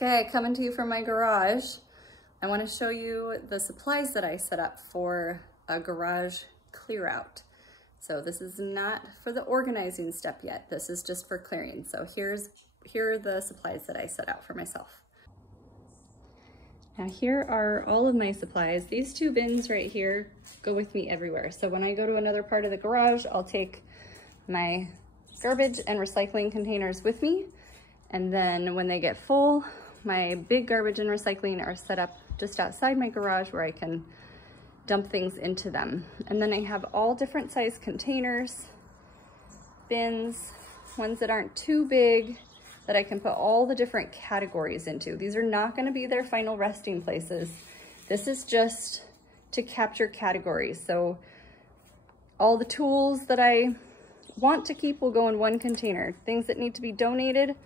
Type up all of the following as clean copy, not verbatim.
Okay, coming to you from my garage. I want to show you the supplies that I set up for a garage clear out. So this is not for the organizing step yet. This is just for clearing. So here are the supplies that I set out for myself. Now here are all of my supplies. These two bins right here go with me everywhere. So when I go to another part of the garage, I'll take my garbage and recycling containers with me. And then when they get full, my big garbage and recycling are set up just outside my garage where I can dump things into them. And then I have all different size containers, bins, ones that aren't too big, that I can put all the different categories into. These are not going to be their final resting places. This is just to capture categories. So all the tools that I want to keep will go in one container. Things that need to be donated,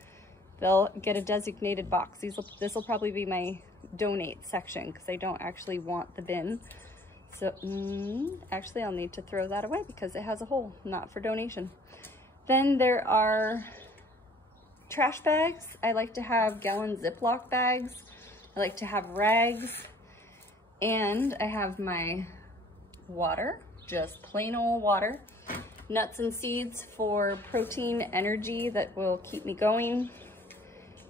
they'll get a designated box. This will probably be my donate section because I don't actually want the bin. So actually I'll need to throw that away because it has a hole, not for donation. Then there are trash bags. I like to have gallon Ziploc bags. I like to have rags. And I have my water, just plain old water. Nuts and seeds for protein energy that will keep me going.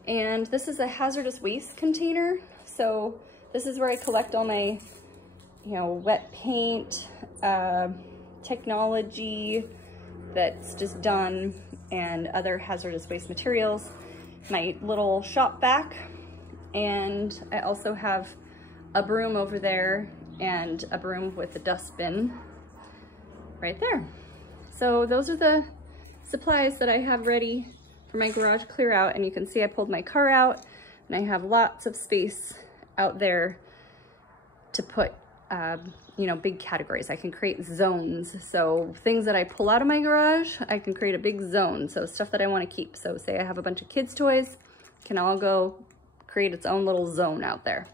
And this is a hazardous waste container. So this is where I collect all my, wet paint, technology that's just done, and other hazardous waste materials. My little shop vac, and I also have a broom over there and a broom with a dustbin right there. So those are the supplies that I have ready for my garage clear out, and you can see I pulled my car out and I have lots of space out there to put big categories. I can create zones. So things that I pull out of my garage, I can create a big zone. So stuff that I want to keep. So say I have a bunch of kids toys, can all go create its own little zone out there.